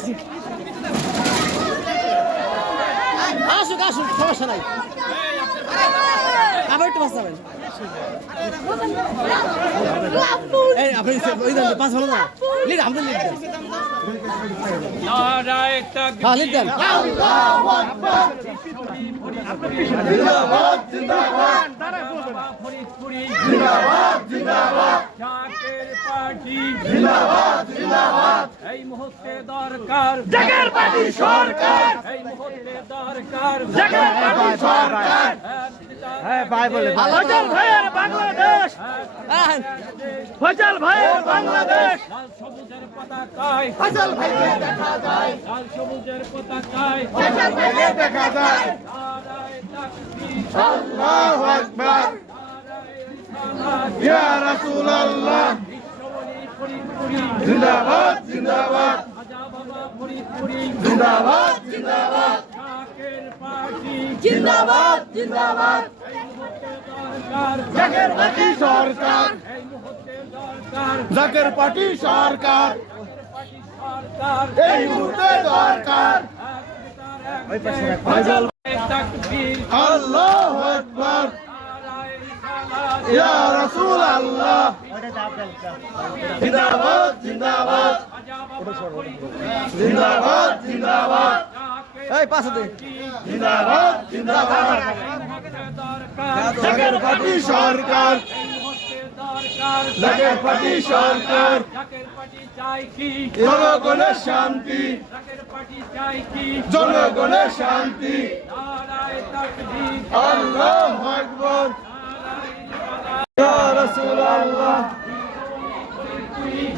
আছি আসুক আসুক সমস্যা নাই। আবার একটু আপনি পাঁচ ভালো না। লিড হ্যাঁ জিন্দাবাদ। এই মুহূর্তে দরকার। পার্টি সরকার। এই মুহূর্তে দরকার। পার্টি সরকার। হ্যাঁ ভাই বলে। ফজল ভাইয়ের বাংলাদেশ। হ্যাঁ ফজল ভাইয়ের বাংলাদেশ। লাল সবুজের পতাকায়। ফজল ভাইকে দেখা যায়। লাল সবুজের পতাকায়। ফজল ভাইকে দেখা যায়। আল্লাহু আকবার। ইয়া রাসূলুল্লাহ। বিশ্বমণি ফরিদপুরি জিন্দাবাদ জিন্দাবাদ। জিন্দাবাদ জিন্দাবাদ। জিন্দাবাদ জিন্দাবাদ। জাকের পার্টি সরকার। জাকের পার্টি সরকার। এই মুহূর্তে দরকার। আল্লাহু আকবার। ইয়া রাসূলুল্লাহ। জিন্দাবাদ জিন্দাবাদ। জিন্দাবাদ জিন্দাবাদ। জাকের এই পাশে দে জিন্দাবাদ জিন্দাবাদ। জাকের পার্টি সরকার। জাকের পার্টি সরকার। জনগণের শান্তি। জনগণের শান্তি। আল্লাহু আকবার।